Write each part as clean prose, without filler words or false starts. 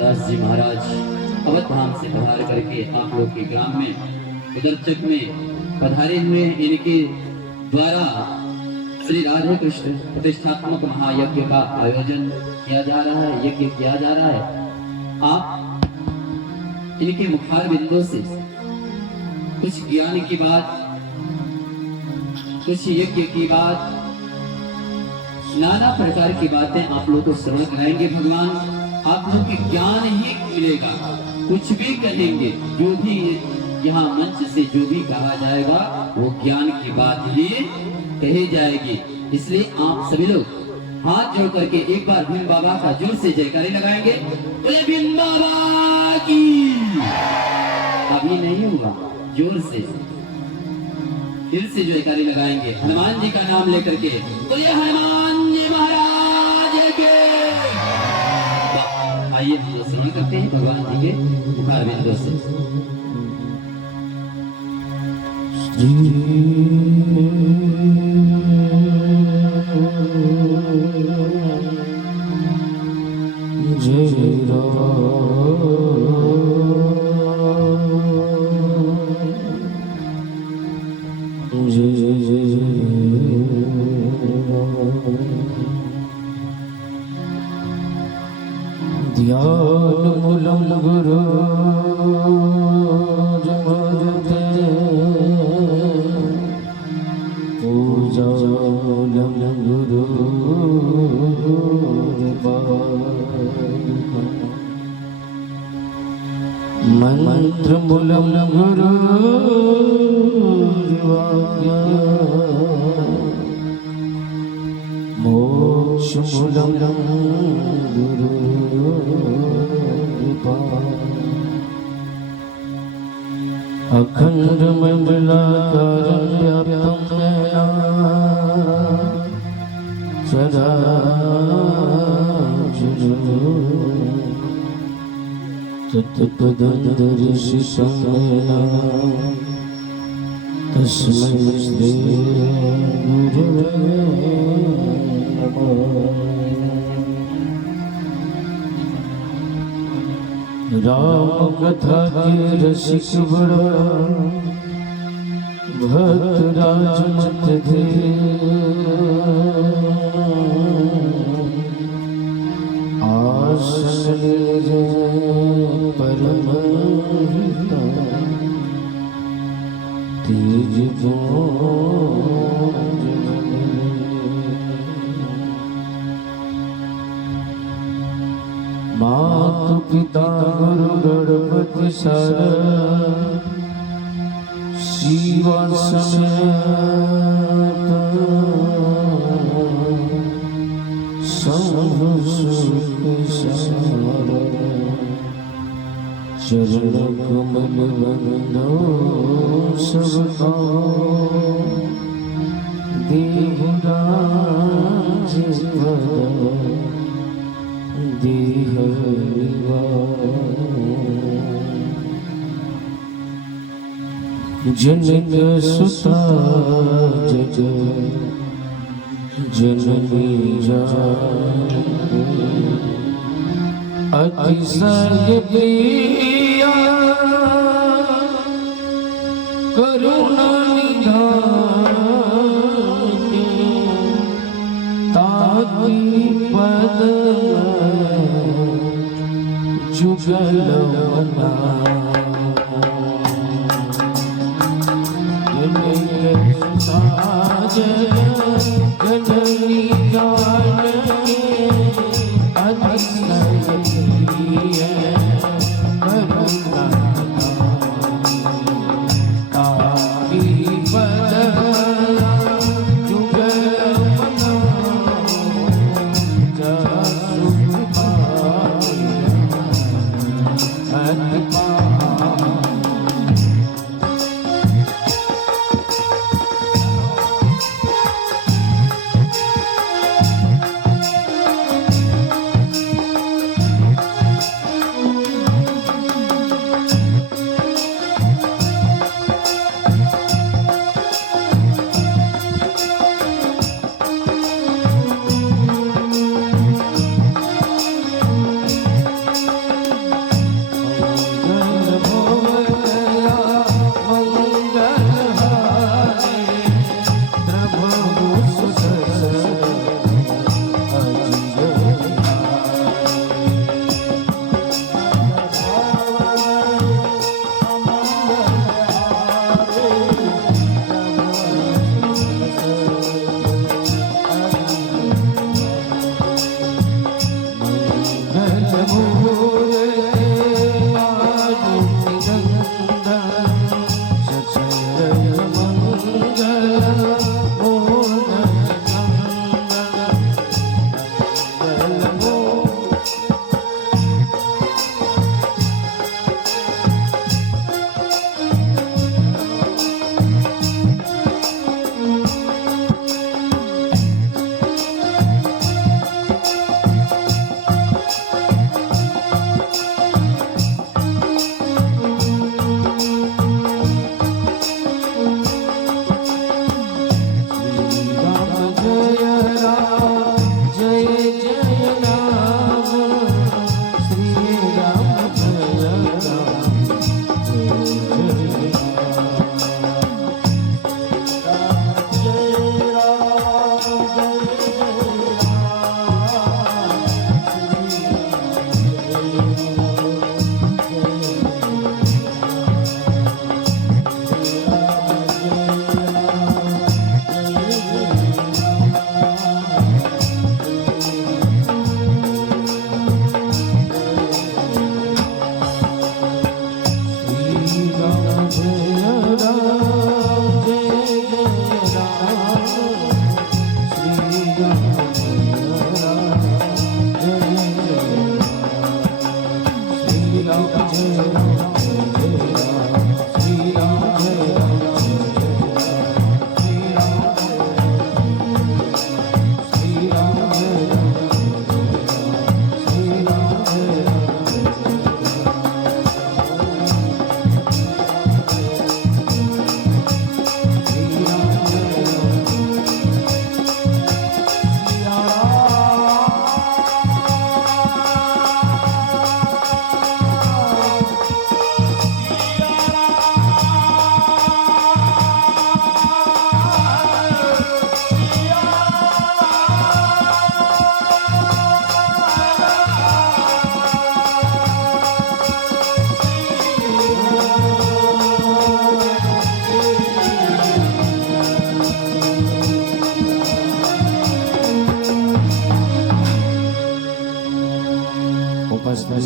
दास जी महाराज अवध धाम से पधार करके आप लोग के ग्राम में उदरचक में पधारे हुए। इनके द्वारा श्री राधे कृष्ण प्रतिष्ठात्मक महायज्ञ का आयोजन किया जा रहा है, यज्ञ किया जा रहा है। आप इनके मुखार बिंदु से कुछ ज्ञान की बात, कुछ यज्ञ की बात, नाना प्रकार की बातें आप लोग को श्रवण कराएंगे। भगवान आप लोग के ज्ञान ही मिलेगा। कुछ भी कहेंगे, जो भी यहाँ मंच से जो भी कहा जाएगा वो ज्ञान की बात ही कही जाएगी। इसलिए आप सभी लोग हाथ जोड़ करके एक बार भीम बाबा का जोर से जयकारी लगाएंगे। बोले भीम बाबा की। अभी नहीं हुआ, जोर से फिर से जयकारी लगाएंगे हनुमान जी का नाम लेकर के। बोले हनुमान जी महाराज के। आइए हम लोग श्रवण करते हैं भगवान जी के मुखार बिंदु से। जय ध्यान मूलम गुरु जमरते पूजालम गुरु मंत्र मूलम गुरु मोक्ष मूलम गुरु अखंड मंडलाकारं व्याप्तं चराचरं तत्पदं दर्शितं तस्मै श्री गुरवे नमः। राम कथा के रसिक बड़ा भक्त राज मत थे आसन परम हिता तेज मातु पिता गुरु गणपति सर शिवा समेत शंभु सुत सार चरण कमल वंदो सब देवराज जनक सुता जग जननी अतिशय प्रिया करुणा निधानी ताकि पद जुगल बना साज गजनी गान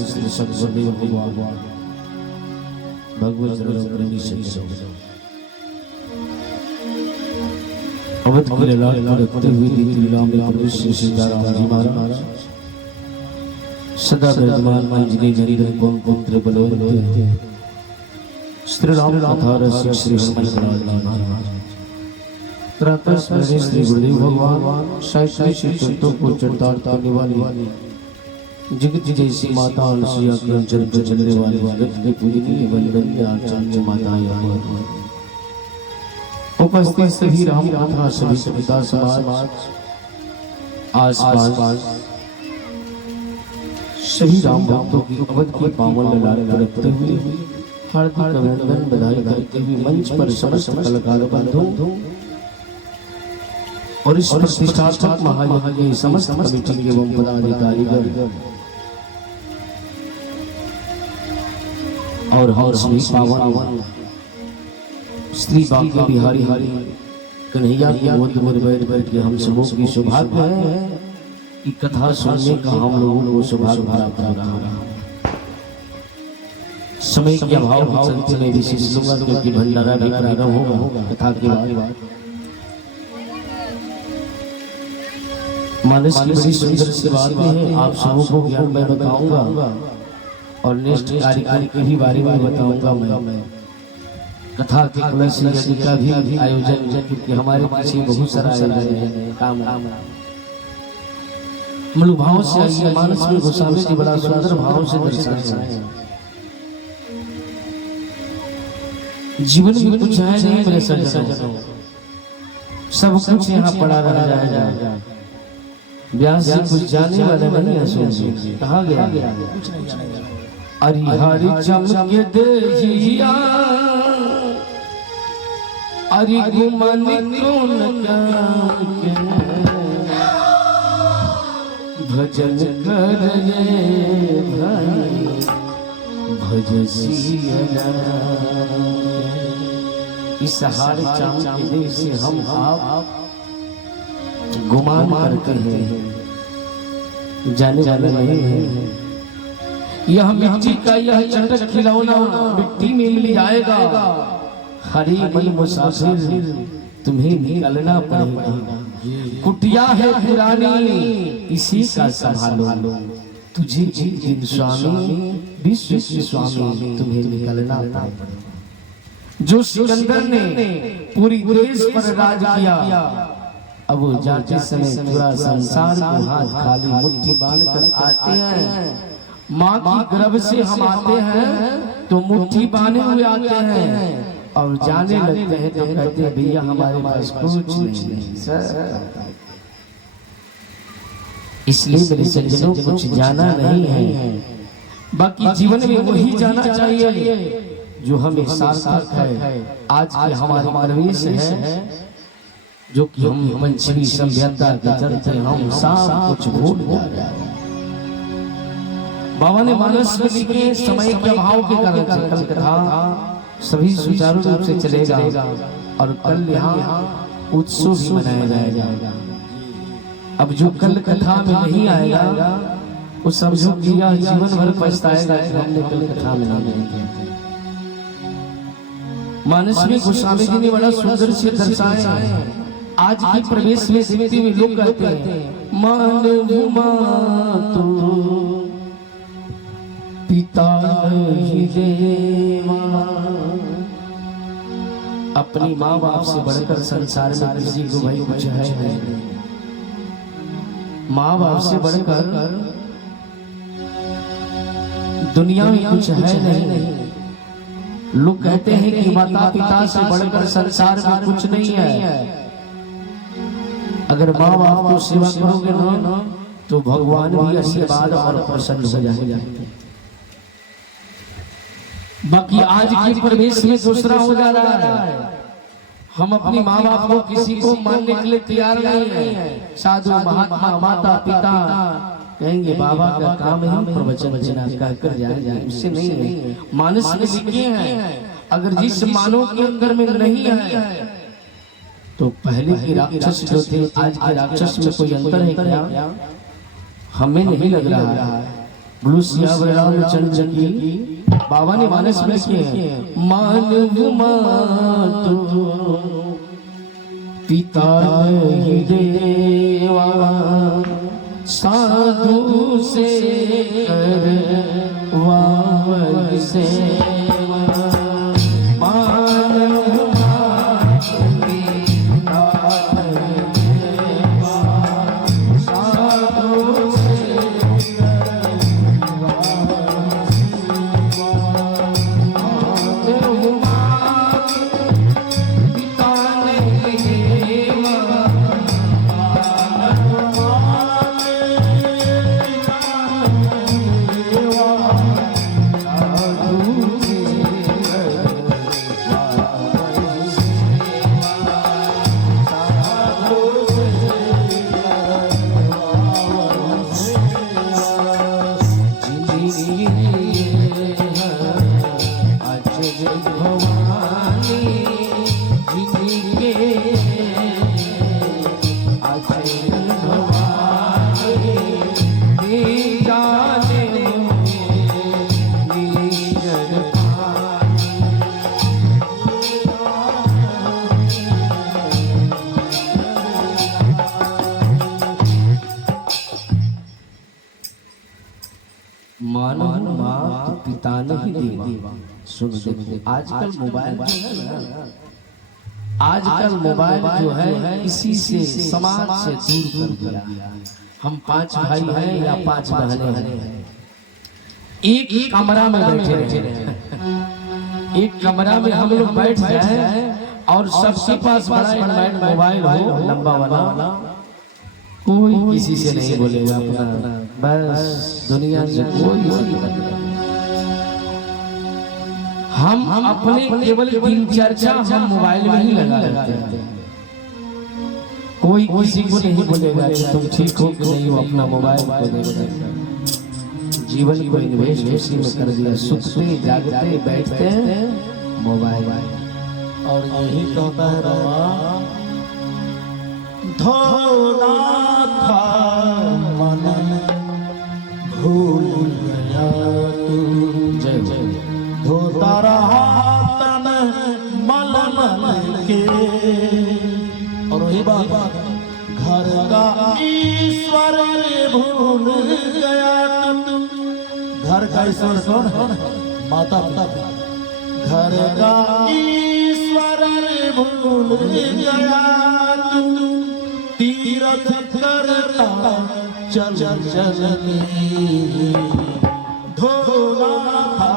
श्री सद्गुरुदेव भगवान भगवत प्रेमी सत्संग अवध की लीला करते हुए लीला में प्रभु श्री सीताराम जी महाराज सदा विद्यमान अंजनी नरेंद्र कौन पुत्र बलवंत श्री राम कथा रसिक श्री हनुमान जी महाराज प्रातः स्मरण श्री गुरुदेव भगवान साहित्य तत्वों को चरितार्थ करने वाली जगत जैसी माता अलसिया के अंचल पर चलने वाली जगत की पूजनीय वंदनीय आचार्य माताएं उपस्थित सभी राम कथा सभी सविता समाज आसपास सभी राम भक्तों की अवध की पावन ललाट रखते हुए हार्दिक अभिनंदन बधाई करते हुए मंच पर समस्त कलाकार बंधु और इस प्रतिष्ठात्मक महायज्ञ के समस्त कमेटी के एवं पदाधिकारी और हर श्री पावन श्री बांके बिहारी कन्हैया की गोद में बैठ के हम सबों की सौभाग्य है कि कथा सुनने का हम लोगों को सौभाग्य प्राप्त हो रहा है। समय के अभाव के चलते मैं विशेष लूंगा क्योंकि भंडारा भी प्रारंभ होगा कथा के बाद। मानस की बड़ी सुंदर सी बात है, आप सबों को ज्ञान मैं बताऊंगा और नेक्स्ट कार्यक्रम के भी बारे में बताऊंगा। मैं कथा के कलश यज्ञ का भी आयोजन क्योंकि हमारे पीछे बहुत सारा आयोजन है काम मूल भाव से आइए। मानस में गोस्वामी जी बड़ा सुंदर भाव से दर्शाए जीवन में कुछ है नहीं मेरे सज्जनों, सब कुछ यहाँ पड़ा रह जाएगा। व्यास जी कुछ जाने वाला नहीं है। सुन कहा गया अरे हरि चमके देहिया अरे गुमान कौन के भजन कर रे भाई भज सिया। इस हार चाम के देश से हम आप गुमान करते हैं, जाने वाले नहीं है। यह मिट्टी का यह चटक खिलौना मिट्टी में मिल जाएगा। हरी मन मुसाफिर तुम्हें निकलना पड़ेगा। कुटिया है पुरानी इसी का संभालो, तुझे एक दिन स्वामी विश्व स्वामी तुम्हें निकलना पड़ेगा। जो सिकंदर ने पूरी देश पर राज किया, अब वो जाते समय पूरा संसार को हाथ खाली मुट्ठी बांधकर आते हैं। माँ की गर्भ से हम आते हैं तो मुट्ठी बांधे हुए आते हैं और जाने लगते हैं तो कहते हैं भैया हमारे पास कुछ नहीं सर। इसलिए मेरे सज्जनों कुछ जाना नहीं है, बाकी जीवन में वही जाना चाहिए जो हमें सार्थक है। आज के हमारे प्रवेश है जो कि हम पंचमी सभ्यता के चलते हम सब कुछ भूल जा रहे हैं। बाबा ने मानस में लिखे समय के अभाव के कारण कल कथा सभी सुचारू रूप से चलेगा और कल यहाँ उत्सव भी मनाया जाएगा। अब जो कल कथा में नहीं आएगा वो समझो कि यह जीवन भर पछताएगा कि हमने कल कथा में नहीं किया। मानस में गोस्वामी जी ने बड़ा सुंदर से दर्शाया। आज के प्रवेश में देखते हुए लोग कहते हैं मान पिता नहीं देवा। अपनी माँ बाप से बढ़कर संसार में किसी को भाई कुछ है नहीं। माँ बाप से बढ़कर दुनिया में कुछ है नहीं। लोग कहते हैं कि माता पिता से बढ़कर संसार में कुछ नहीं है। अगर माँ बाप को सेवा करोगे ना तो भगवान भी आशीर्वाद और प्रसन्न हो जाएंगे। बाकी आज के परिवेश में दूसरा हो जा रहा है। हम अपनी माँ बाप को किसी को मानने के लिए तैयार नहीं है। साधु महात्मा माता पिता कहेंगे बाबा का काम है प्रवचन वचन कहकर जाए, इससे नहीं है। मानस में लिखे हैं अगर जिस मानव के अंदर में नहीं है तो पहले के राक्षस जो थे आज के राक्षस में कोई अंतर है क्या? हमें नहीं लग रहा है। बोलो सियावर रामचंद्र की। बाबा ने मानस में लिखे हैं मानव मातु पिता नहीं देवा, साधु से करवा सेवा। मानव मातु पिता नहीं देवा, साधु से करवा सेवा। मानव मातु पिता नहीं देवा, मानव मात पिता नहीं देवा। सुन देखो आजकल मोबाइल जो है ना, आजकल मोबाइल जो है इसी से समाज से दूर कर दिया। हम 5 भाई हैं या 5 बहनें हैं, एक ही कमरा में बैठे रहे। एक कमरा में हम लोग बैठ जाए और सबके पास बड़ा एंड्रॉइड मोबाइल हो लंबा वाला, कोई किसी से नहीं बोलेगा अपना, बस दुनिया से कोई हम अपने केवल दिन चर्चा हम मोबाइल में ही लगा लेते हैं। कोई किसी को नहीं बोलेगा कि तुम ठीक हो कि नहीं हो, अपना मोबाइल को देखते जीवन को इन्वेस्ट उसी में कर दिया। सुखते जागते बैठते मोबाइल। और यही कहता है रवा धोना था मन भूल गया तू, जय जय धोता रहा तन मल मल के। और वही बात घर का ईश्वर भूल गया तू। घर का ईश्वर कौन? माता पिता। घर का ईश्वर भूल गया तू, तीर्थ करता चल चलनी धोना था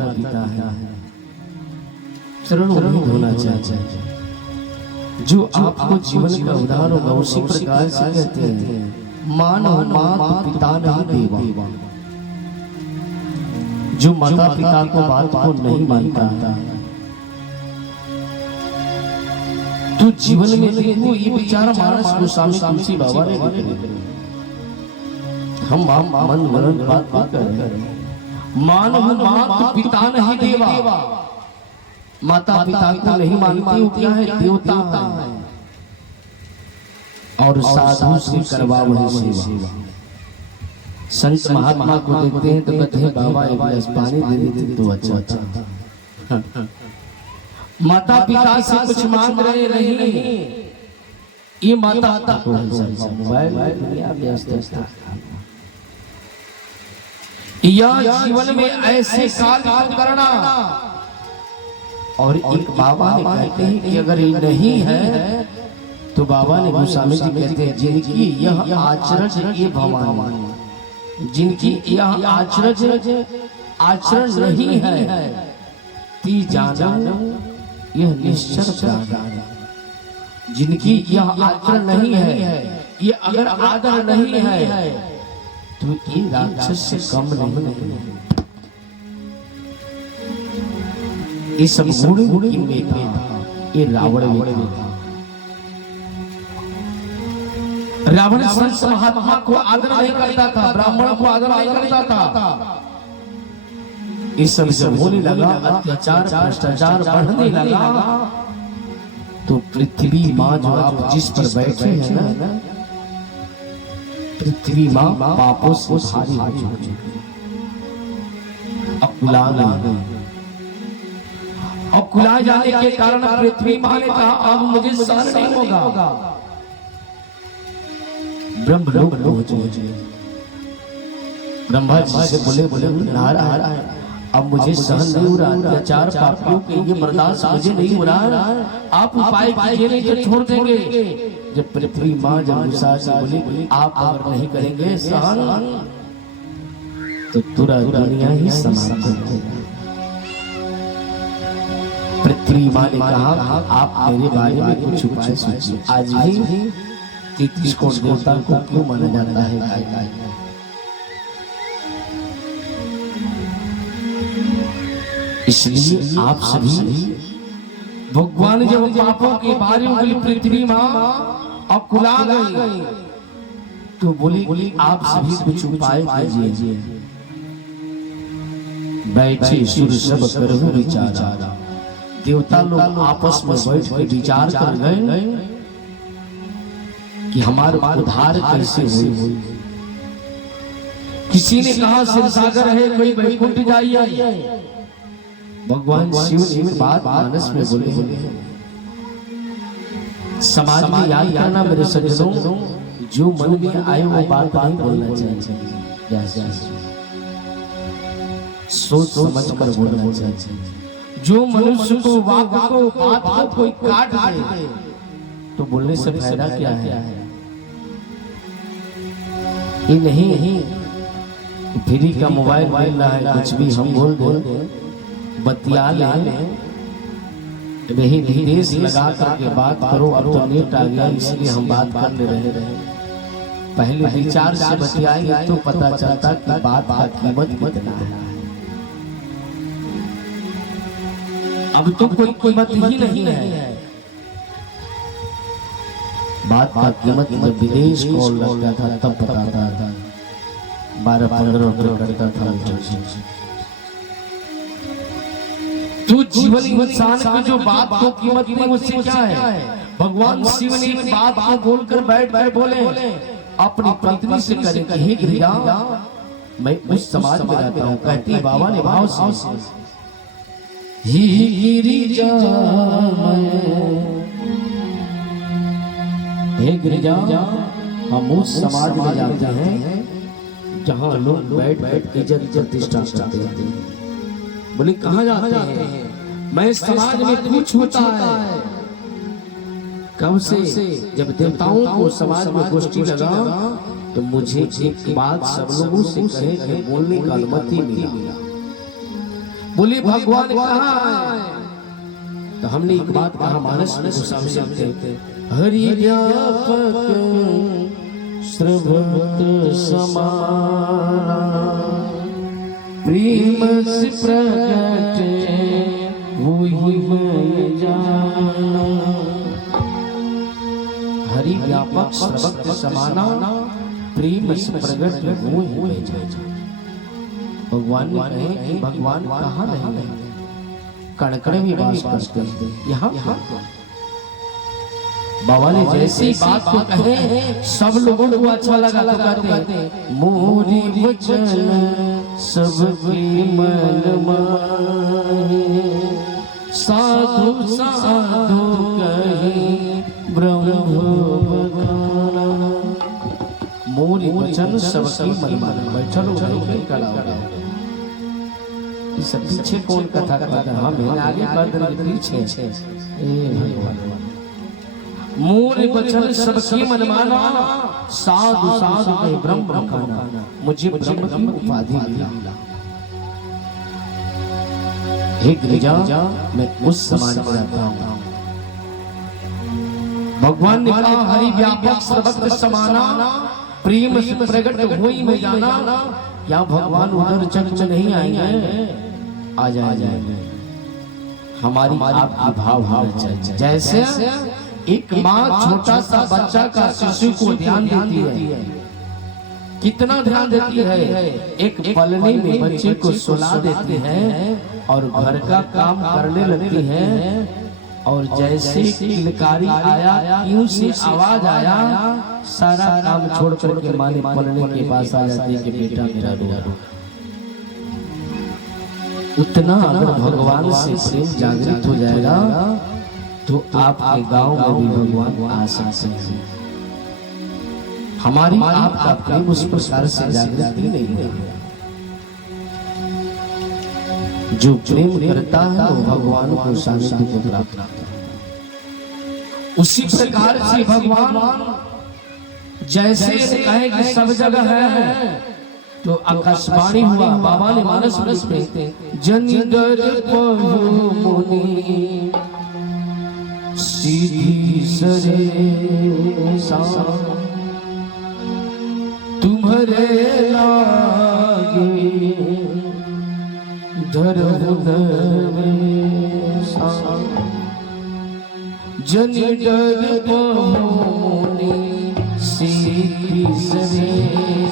माता पिता है, चरणों में धोना चाहिए। जो आपको जीवन का उदाहरण होगा उसी प्रकार से कहते हैं मानो मात पिता नहीं देवा। जो माता पिता को बात को नहीं मानता तो जीवन में देखो ये बेचारा मानस गोस्वामी तुलसी बाबा ने हम मन मरण बात कर रहे हैं। मानो मात पिता नहीं देवा, माता पिता को नहीं मानती, वो क्या है? देवता है। और साधु से करवा वही सेवा। संत महात्मा को देखते हैं तो कहते हैं बाबा एक गिलास पानी दे देते तो अच्छा। माता पिता से कुछ मांग रहे नहीं, ये माता पिता को मोबाइल दुनिया व्यस्त है। यह जीवन में ऐसे कार्य करना। और एक बाबा ने कहते हैं कि अगर ये नहीं है तो बाबा ने गोस्वामी जी कहते हैं जिनकी यह आचरण ये भगवान, जिनकी यह आचरण नहीं है ती जानो यह निश्चल प्राण। जिनकी यह आचरण नहीं है, ये अगर आदर नहीं है तो ये राक्षस से कम नहीं। ये सब गुण इनमें था। ये रावण में था। रावण संत महात्मा को आदर नहीं करता था, ब्राह्मण को आदर नहीं करता था। ये सब जब होने लगा, अत्याचार भ्रष्टाचार बढ़ने लगा, तो पृथ्वी माँ जो आप जिस पर बैठे हैं ना, पृथ्वी माँ पापों से भारी हो चुकी, अकुला जाने के कारण पृथ्वी माँ ने कहा अब मुझे सहन नहीं होगा, ब्रह्मलोक पहुंचे। ब्रह्मा जी से बोले नारायण अब मुझे सहन नहीं हो रहा, अत्याचार पापियों के ये बर्दाश्त मुझे नहीं हो रहा, आप उपाय कीजिए नहीं तो छोड़ देंगे। जब पृथ्वी माँ जब गुस्सा से बोली आप अगर नहीं करेंगे सहन तो पूरा दुनिया ही समाप्त हो जाएगा। पृथ्वी माँ ने कहा आप मेरे बारे में कुछ उपाय सोचिए। आज भी 33 कोट देवता को क्यों माना जाता है? इसलिए आप सभी भगवान जब पापों के बारे में बोली पृथ्वी माँ अब कुला गई तो बोली आप सभी कुछ उपाय कीजिए। बैठे सुर सब करहु विचार। देवता लोग आपस में बैठ के विचार कर गए कि हमारा उद्धार कैसे हो। किसी ने कहा शिवसागर है कोई वैकुंठ जाइए। भगवान शिव ने बात मानस में बोले समाज में याद करना मेरे सज्जनों, जो मन में आए वो बात नहीं बोलना चाहिए, सोच समझ कर बोलना चाहिए। जो मनुष्य को वाक को बात को कोई काट दे तो बोलने से फायदा क्या है? ये नहीं फ्री का मोबाइल मिल रहा है, कुछ भी हम बोल दे बतिया ले नहीं विदेश लगा करके बात करो। अब तो नेट आ गया इसलिए हम बात कर ले रहे। पहले विचार से बतियाएंगे तो पता चलता कि बात का कीमत कितना है। अब तो कोई कीमत ही नहीं है। बात का कीमत जब विदेश कॉल लगता था तब पता था। 12-15 रुपये करता था। तो जीवन इंसान की जो बात को कीमत नहीं उससे क्या है? भगवान शिव ने एक बात को बोलकर बैठ कर बोले अपनी पत्नी से करें कि हे गिरिजा मैं उस समाज में रहता हूँ। कहती है बाबा ने भाव से हे गिरिजा हे गिरिजा हम उस समाज में जाते हैं जहाँ लोग बैठ बैठ इज्जत प्रतिष्ठा करते हैं। बोले कहाँ जाते हैं? मैं समाज में कुछ होता है। कब से? जब देवताओं को समाज में गोष्ठी लगा तो मुझे एक बात सब लोगों से कहे बोलने का अनुमति मिला। बोले भगवान कहाँ है? तो हमने एक बात कहा मानस में गोस्वामी जानते, हरि व्यापक सर्वत समान, प्रेम से प्रगट वही मैं जाना। हरि व्यापक सर्वत समाना, प्रेम से प्रगट वही मैं जाना। भगवान ने कहे कि भगवान कहाँ रहेंगे? कण में वास करते हैं। यहाँ बाबा ने जैसी बात को कहे सब लोगों को अच्छा लगा तो कहते मोरी वचन सबके मन माहे, साधु साधु कहे ब्रह्म बखाना। मोरी वचन सबके मन माहे। चलो सब पीछे कौन कथा करता? हाँ मैंने आगे कर पीछे। मोर वचन सबकी मनमाना, साधु साधु में ब्रह्म खाना, मुझे ब्रह्म की उपाधि मिला। हे गिरिजा मैं उस समान रहता हूँ। भगवान ने कहा हरि व्यापक सर्वत्र समाना, प्रेम से प्रगट होई में जाना। क्या भगवान उधर चर्च नहीं आएंगे? आ जाएंगे। हमारी आपकी भाव होना चाहिए। जैसे एक माँ छोटा सा बच्चा का शिशु को ध्यान देती है, कितना ध्यान देती है? एक पलनी में बच्चे को सुला देती है और घर का काम करने लगती है। और जैसे किलकारी आया, यूं से आवाज आया, सारा काम छोड़ करके माँ ने पलने के पास आ जाती है कि बेटा मेरा रो रहा। उतना अगर भगवान से प्रेम जागृत हो जाएगा तो आपके गांव में भी भगवान आ सकते हैं। हमारी आपका प्रेम उस प्रकार से जागृत ही नहीं है। जो प्रेम करता है वो भगवान को सानिध्य को प्राप्त करता है। उसी प्रकार से भगवान जैसे कहे कि सब जगह है तो आकाशवाणी हुआ। बाबा ने मानस में जंगर पहु मुनि सीधी सरे सा, तुम्हारे लागे धरम में सा, जंगर पहु मुनि सीधी सरे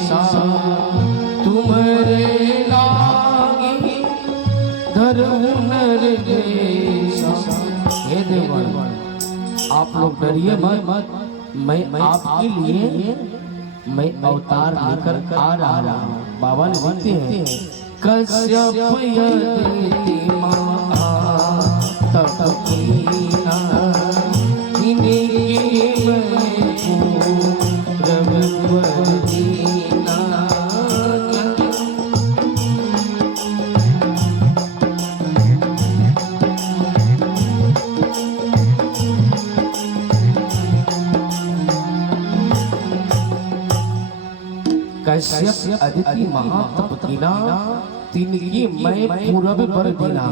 सा, तुम्हारे लागे धरम सा। हे देवान आप लोग डरिए मत, मैं आपके लिए मैं अवतार लेकर आ रहा हूँ। बाबा ने बोलते हैं कश्यप यदि तपकीना इन्हीं मैं रघुवदीना। कश्यप अदिति महातप कीना, तिनकी मैं पूरब बर दीना।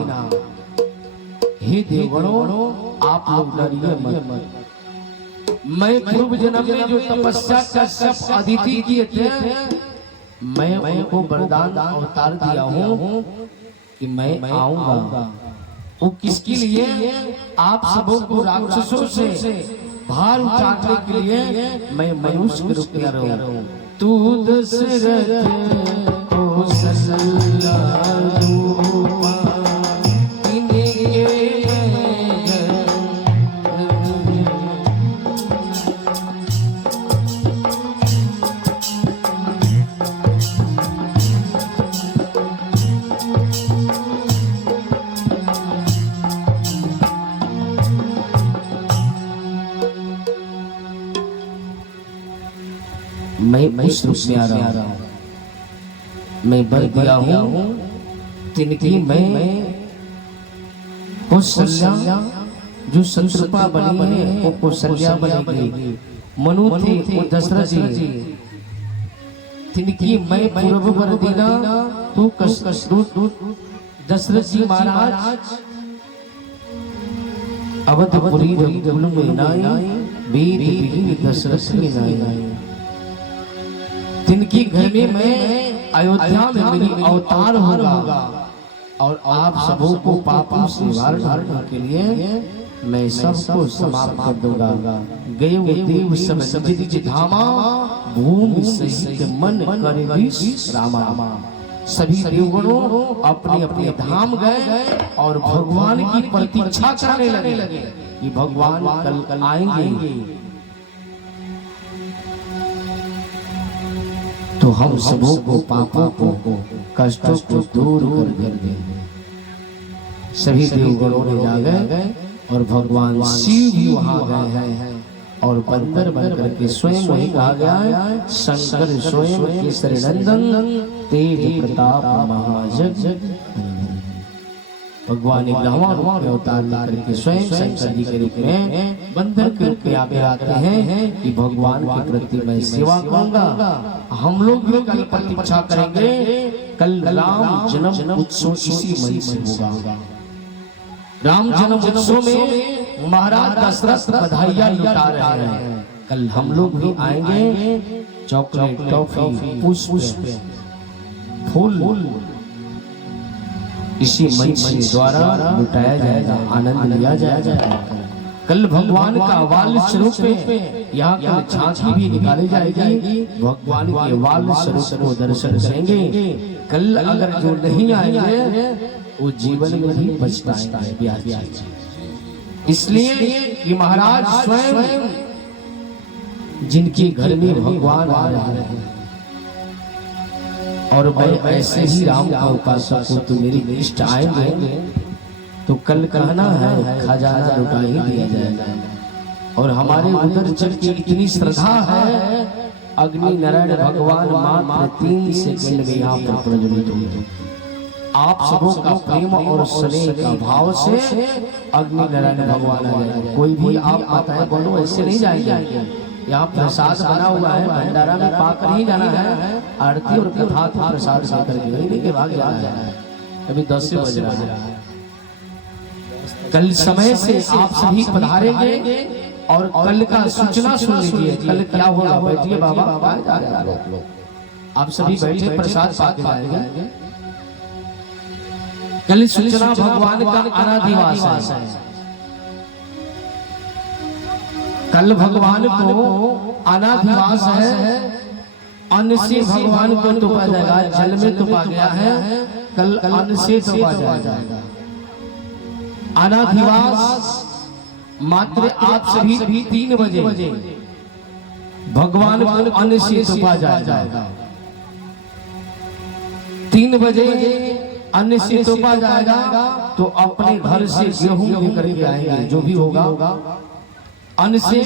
हे देवगणों आप लोग डरिए मत। मैं पूर्व जन्म में जो तपस्या कश्यप अदिति किए थे, मैं उनको वरदान अवतार दिया हूँ कि मैं आऊंगा। वो किसके लिए? आप सबों को राक्षसों से भार उतारने के लिए मैं मनुष्य के रूप में रहूं। तू दशरथ कौशल्या रूपा, मैं इस रूप में आ रहा हूँ। मैं बर दिया हूँ तिनकी मैं कौशल्या जो शत्रुपा बनी है वो कौशल्या बनेगी। मनु थे वो दशरथ जी, तिनकी मैं पूर्व बर दीना तू दशरथ जी महाराज अवधपुरी रघुकुल में नाई वेद विहीन दशरथ की नाई। जिनकी घर में मैं अयोध्या में मेरी अवतार होगा और आप सबों को पापों से निवारण करने के लिए मैं सबको समाप्त कर दूंगा। गए हुए देव सब सजित धामा भूमि सहित मन करे रामा। सभी देवगणों अपने अपने धाम गए और भगवान की प्रतीक्षा करने लगे कि भगवान कल आएंगे तो हम सबों को पापों को कष्टों को दूर कर देंगे। सभी देवगणों ने जागे और भगवान शिव भी वहां गए हैं और बंदर बनकर के स्वयं वही कहा गया है शंकर स्वयं केसरी नंदन तेज प्रताप महाजग। भगवान ग्रामा रूप में अवतार लेकर के स्वयं शंकर जी के रूप में बंदर के रूप में आगे आते हैं कि भगवान के प्रति मैं सेवा करूंगा। हम लोग भी कल प्रतीक्षा करेंगे, कल राम जन्म उत्सव इसी मई में होगा। राम जन्म उत्सव में महाराज दशरथ बधाइयां लुटा रहे हैं। कल हम लोग भी आएंगे, चॉकलेट टॉफी पुष्प फूल इसी मंच के द्वारा लुटाया जाएगा, आनंद लिया जाएगा। कल भगवान का वाल स्वरूप में यहाँ कल झांकी भी निकाली जाएगी। भगवान के वाल स्वरूप को दर्शन करेंगे। कल अगर जो नहीं आएंगे वो जीवन में भी पछताएंगे। इसलिए कि महाराज स्वयं जिनके घर में भगवान आ रहे हैं और मैं ऐसे ही राम का उपासक हूं तो मेरी इष्ट आएंगे तो कल कहना है खजाना लुटा ही दिया जाएगा। और हमारे उधर चल के इतनी श्रद्धा है, अग्नि नारायण भगवान मात्र 3 सेकंड में यहाँ पर प्रज्वलित हुए। आप सबों का प्रेम और स्नेह का भाव से अग्नि नारायण भगवान आ जाएंगे। कोई भी आप माताएं बोलो ऐसे नहीं जाएंगे। यहाँ प्रसाद बना हुआ है, भंडारा में पाकर ही जाना है। आरती और कथा को प्रसाद लेकर के नहीं के भाग जाना है। अभी 10 बज रहा है। कल समय से आप सभी पधारेंगे और कल का सूचना सुन लीजिए। कल क्या होगा, बैठिए बाबा, आप सभी बैठे प्रसाद पाके जाएंगे। कल सूचना भगवान का अनादिवास है। कल भगवान को अनादिवास है। अन्न से भगवान को तोपा जाएगा, जल में तोपा गया है, कल अन्न से तोपा जाएगा। अनादिवास मात्र आप सभी 3 बजे भगवान को अन्न से तोपा जाएगा। 3 बजे अन्न से तोपा जाएगा तो अपने घर से गेहूं लेकर के आएंगे। जो भी होगा अन्न से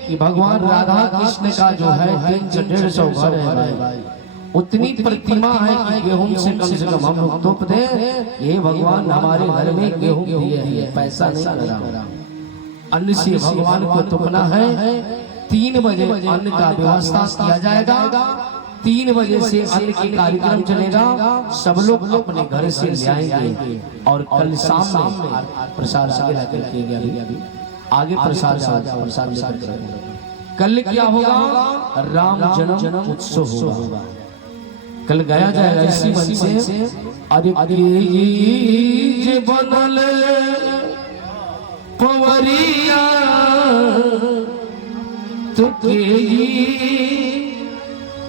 कि भगवान राधा कृष्ण का जो है 300-150 घर है, उतनी प्रतिमा है कि गेहूं से कम हम लोग तोप दे। ये भगवान हमारे घर में गेहूं दिए हैं, पैसा नहीं लगा। अन्न से भगवान को तोपना है। 3 बजे अन्न का व्यवस्था किया जाएगा। 3 बजे से अन्न की कार्यक्रम चलेगा। सब लोग अपने घर से ले आएंगे और कल शाम में प्रसाद लेकर के आगे प्रसाद लेकर कल क्या होगा, राम जन्म उत्सव होगा। कल गाया जाएगा इसी मन से, अरे जे बनल पवरिया तो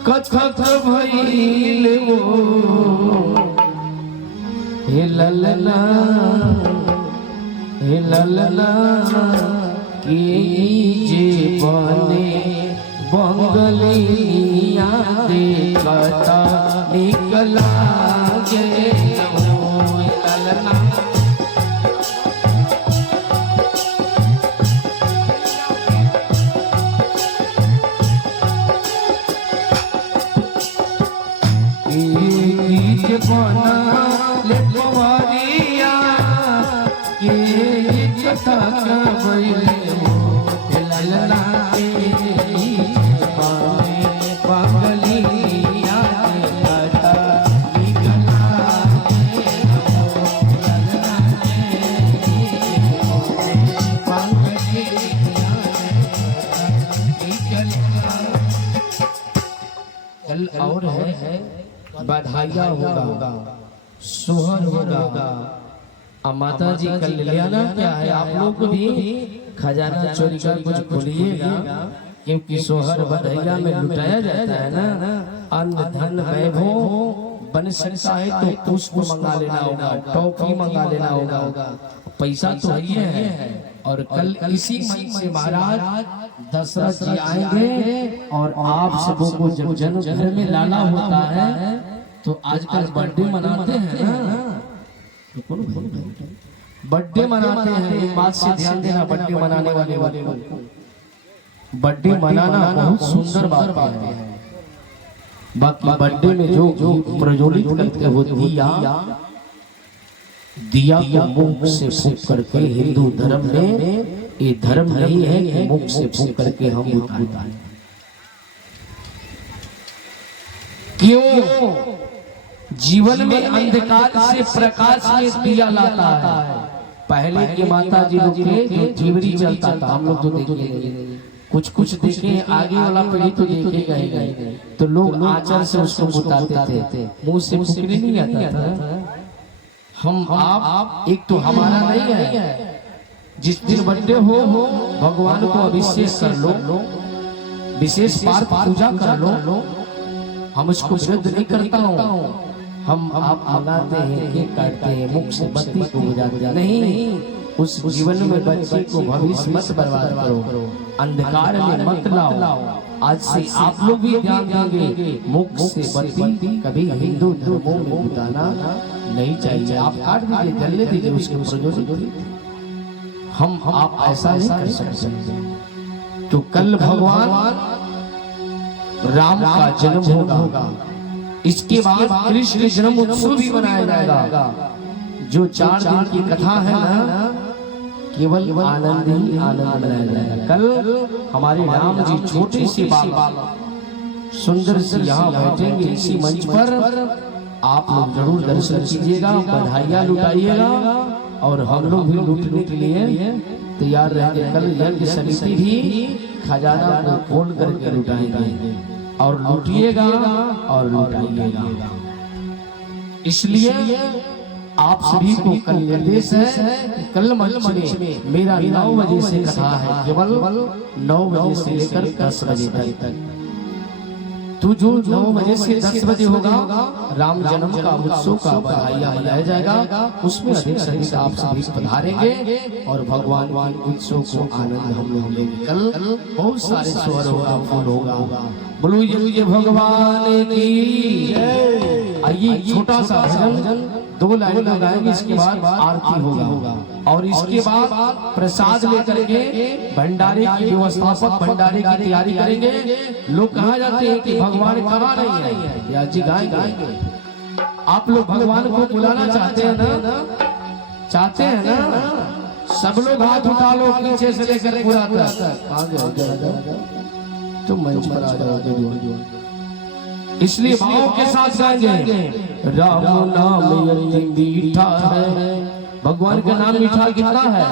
कथक भइल वो हे ललला हे ललला के जे बने बंगलिया देखता निकला गे ललला। बना ले पवरिया के कथा कबैले ललला पागलिया कथा निकला कल और है बधाइया होगा, सोहर होगा। अब माता जी कल ले आना क्या है, आप लोग को भी खजाना चोरी कर कुछ खोलिएगा, क्योंकि सोहर बधाइया में लुटाया जाता है ना। अन्न धन वैभव बन सकता है तो पुष्प मंगा लेना होगा, टॉफी मंगा लेना होगा, पैसा तो ही है। और कल इसी मन से महाराज दशरथ जी आएंगे और आप सबों को जब जन्म घर में लाला होता है तो आजकल बर्थडे मनाते हैं ना, बर्थडे मनाते हैं। एक बात से ध्यान देना, बर्थडे मनाने वाले लोग बर्थडे मनाना बहुत सुंदर बात है। बाकी बर्थडे में जो प्रज्वलित करते हो दिया को मुख से फूंक करके, हिंदू धर्म में ये धर्म नहीं है कि मुख से फूंक करके हम उतारते हैं। क्यों? जीवन में अंधकार से प्रकाश में दिया लाता है। पहले के माता जी लोग के जीवरी चलता था, हम लोग तो देखे कुछ देखे, आगे वाला पीढ़ी तो देखेगा ही नहीं। तो लोग आचर से उसको बुताते थे, मुंह से फूंकने नहीं आता था। हम आप एक तो हमारा नहीं है, जिस दिन बर्थडे हो भगवान को अभिषेक कर लो, विशेष पाठ पूजा कर लो। हम उसको विरुद्ध नहीं करता हूँ, हम आप मंगाते हैं, केक काटते हैं, मुख से बत्ती को बुझाते हैं, नहीं। उस जीवन में बच्चे को भविष्य मत बर्बाद करो, अंधकार में मत लाओ। आज से आप लोग भी ध्यान देंगे, मुख से बत्ती कभी हिंदू धर्मों में बुझाना नहीं चाहिए। आप काट दीजिए, जलने दीजिए उसके प्रज्वलित, हम आप ऐसा नहीं कर सकते। तो कल भगवान राम का जन्म होगा, इसके बाद कृष्ण जन्म उत्सव भी मनाया जाएगा। जो 4 दिन की कथा है ना, केवल आनंद ही आनंद मनाया जाएगा। कल हमारे राम जी छोटे से बालक सुंदर से यहाँ बैठेंगे इसी मंच पर, आप लोग जरूर दर्शन कीजिएगा, बधाइयाँ लुटाइएगा और हम लोग भी लूटने के लिए तैयार रहेंगे। कल यज्ञ समिति भी खजाना को खोल करके लुटाएंगे और लूटिएगा और लुटाइएगा। इसलिए आप सभी को कल निर्देश है, कल मंच में मेरा 9 बजे से कथा है, केवल 9 बजे से लेकर 10 बजे तक। तो जो 9 बजे से 10 बजे होगा, राम जन्म का उत्सव का बधाइयाँ मनाया जाएगा। उसमें अधिक से अधिक आप सभी पधारेंगे और भगवान के उत्सव को आनंद हम लोग लेंगे। कल बहुत सारे स्वर होगा, फूल होगा। बोलो ये भगवान की। आइए छोटा सा भजन 2 लाइन गाएंगे, इसके बाद आरती होगा और इसके बाद प्रसाद लेकर के भंडारे की व्यवस्थापक भंडारे की तैयारी करेंगे। लोग कहा जाते हैं कि भगवान कहाँ नहीं है, या जी गाएंगे। आप लोग भगवान को बुलाना चाहते हैं ना, चाहते हैं ना? सब लोग हाथ उठा लो, पीछे से लेकर पूरा तक तो मंच पर आ जाओगे। इसलिए भाव के साथ गाएंगे। राम नाम अति मीठा है, भगवान का नाम मीठा कितना है?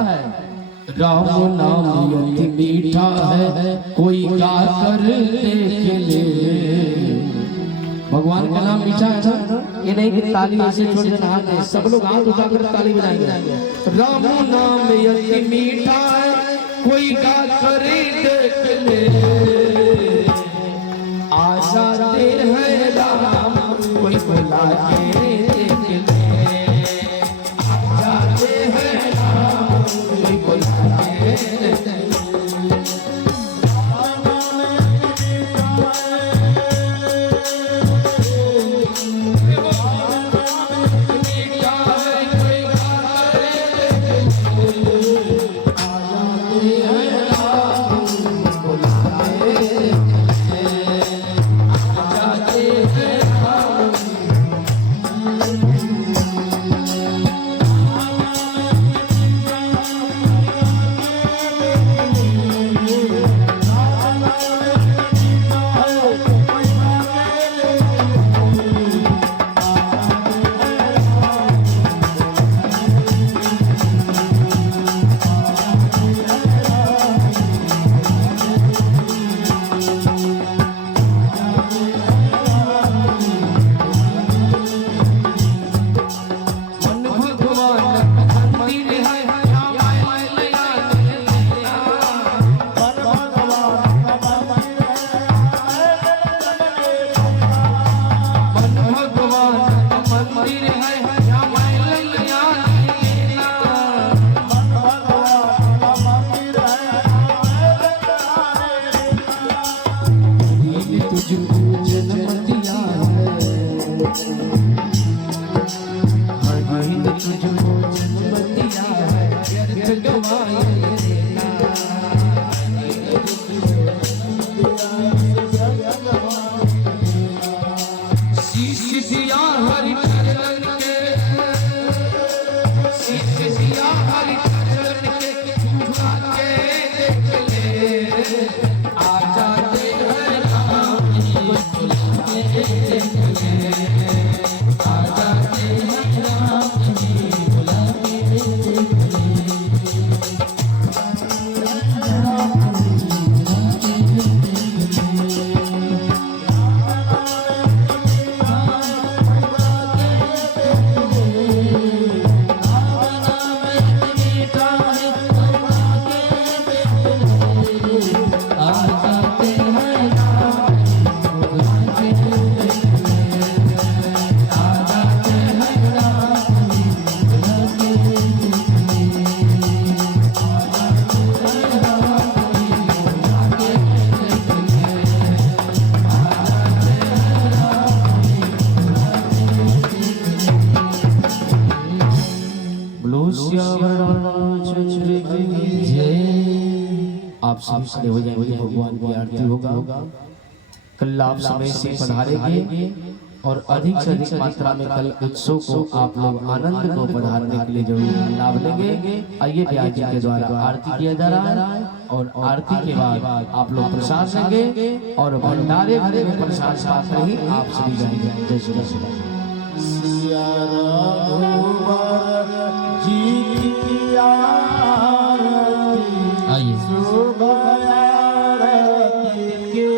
राम नाम अति मीठा है, कोई गा कर देख ले। भगवान का नाम मीठा है ना, ये नहीं कि ताली ऐसे छोड़ देना हाथ है, सब लोग हाथ उठाकर ताली बजाएंगे। राम नाम अति मीठा है, कोई गा कर देख ले। आजाते हैं राम, कोई बुला के देख ले। आजाते हैं राम, कोई बुला के देख ले। आजाते हैं राम, तुझको जन्म दिया है, हर भाई ने तुझको जन्म दिया है, व्यर्थ गवाए देना। शीश दिया हरि चरण के, शीश दिया हरि चरण के, झुका के देख ले, आ जाते हैं राम जी बुला के देख ले, आ जाते हैं राम जी बुला के देख ले। आप सभी खड़े हो जाएंगे, भगवान की आरती होगा। कल आप समय से पधारेंगे और अधिक से अधिक मात्रा में कल उत्सव को आप लोग आनंद को पधारने के लिए जरूर लाभ लेंगे। आइए ब्याज जी के द्वारा आरती किया जा रहा है और आरती के बाद आप लोग प्रसाद लेंगे और भंडारे में प्रसाद पाकर ही आप सभी जाएंगे। जय श्री कृष्ण। सिया रघुवर जी की आरती, आइए शोभा आरती के,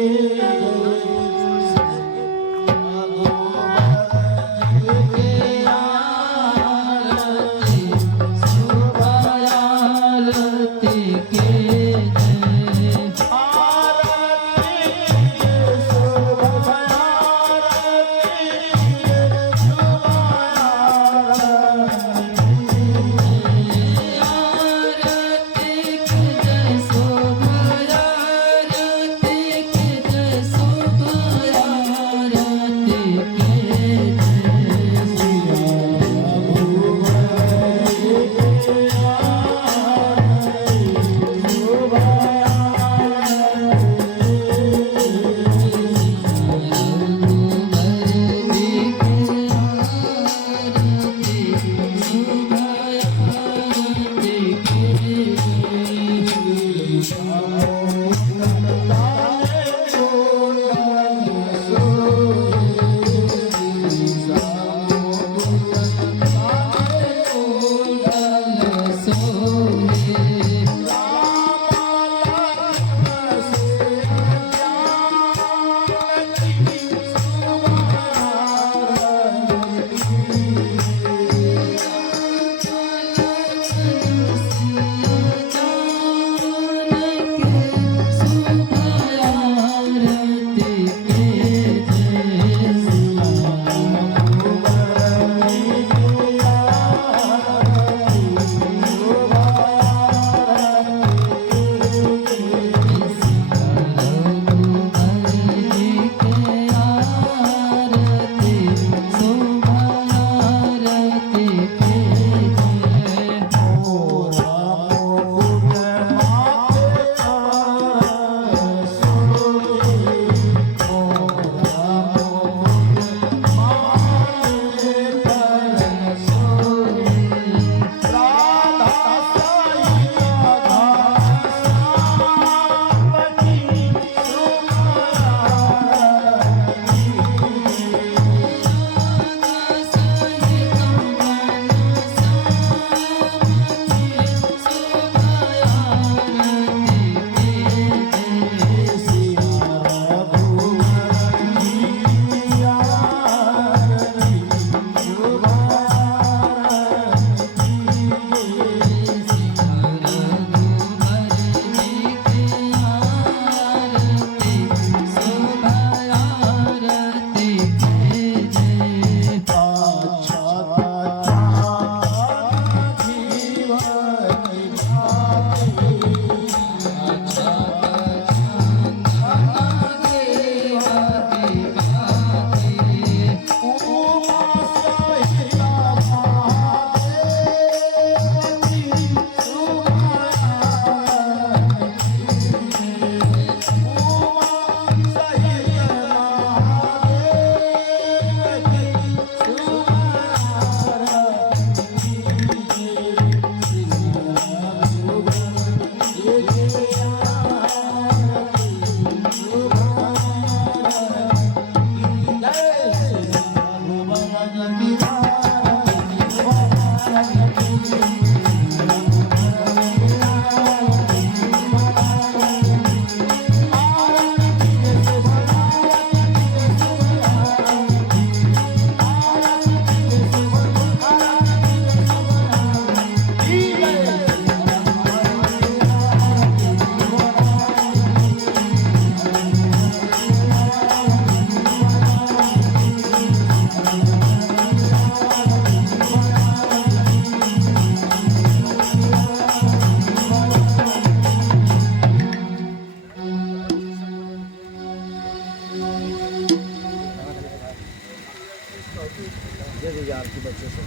लीजिए आपके बच्चे से,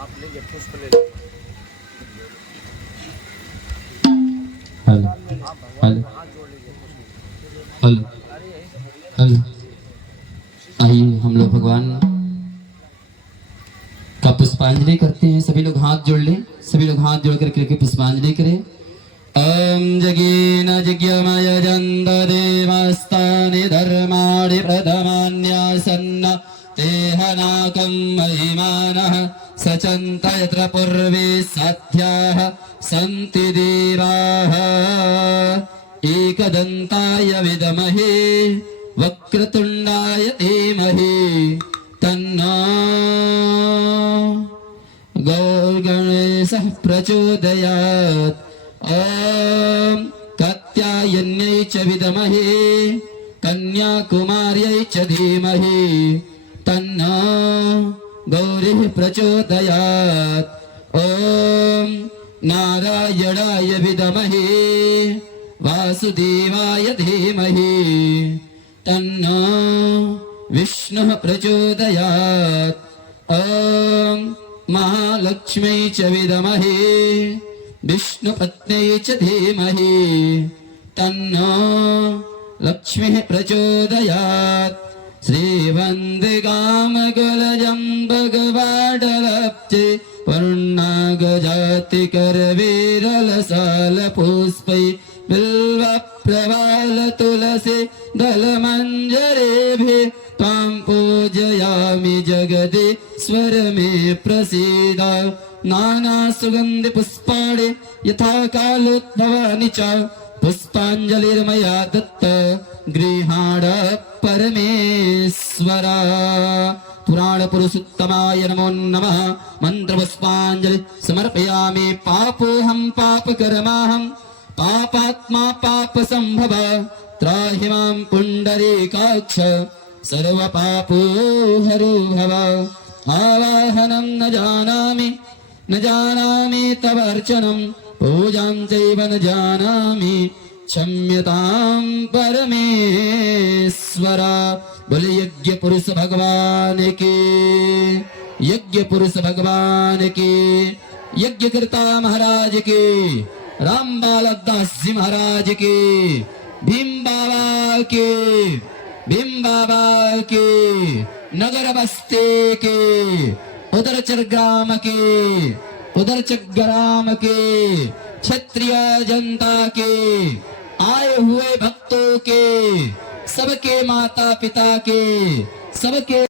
आप लीजिए पुष्प ले लीजिए। हेलो आप भगवान हेलो को हाथ जोड़ लीजिए पुष्प। हेलो हेलो, आइए हम लोग भगवान का पुष्पांजलि करते हैं। सभी लोग हाथ जोड़ लें, सभी लोग हाथ जोड़ करके पुष्पांजलि करें। ओम जगेन यज्ञमय जन्द देवस्तानि धर्माणि प्रथमान्यासन्न तेहनाकं महिमानः सचन्त यत्र पूर्वे साध्याः सन्ति देवाः एकदन्ताय विद्महे वक्रतुण्डाय धीमहि तन्नो गौर्गणेशः प्रचोदयात्। ॐ कात्यायन्यै च विद्महे कन्याकुमार्यै च धीमहि तन्नो गौरिः प्रचोदयात्। ॐ नारायणाय विद्महे वासुदेवाय धीमहि तन्नो विष्णुः प्रचोदयात्। ॐ महालक्ष्म्यै च विद्महे विष्णुपत्न्यै च धीमहि तन्नो लक्ष्मीः प्रचोदयात्। श्रीवन्दिगामगलजं भगवाडलब्धे पूर्णागजातिकरवीरलसालपुष्पै बिल्वप्रवालतुलसी दलमञ्जरेभिः त्वां पूजयामि जगदीश्वर मे प्रसीद। नानासुगन्धिपुष्पाणि यथा कालोद्भवानि च पुष्पाञ्जलिर्मया दत्त गृहाण परमेश्वर। पुराणपुरुषोत्तमाय नमो नमः। मन्त्रपुष्पाञ्जलि समर्पयामि। पापोऽहं पापकर्माहं पापात्मा पापसम्भव त्राहि मां पुण्डरीकाक्ष सर्वपापो हरो भव। आवाहनं न जानामि तव अर्चनं पूजां चैव न जानामि क्षम्यतां परमेश्वर। बोले यज्ञ पुरुष भगवान की, यज्ञ पुरुष भगवान की, यज्ञकर्ता महाराज की, राम बालक दास जी महाराज की, भीम बाबा की, भीम बाबा की, नगर बस्ती के, उधरचर ग्राम के, उधरचर ग्राम के, क्षत्रिय जनता के, आए हुए भक्तों के, सबके माता पिता के, सबके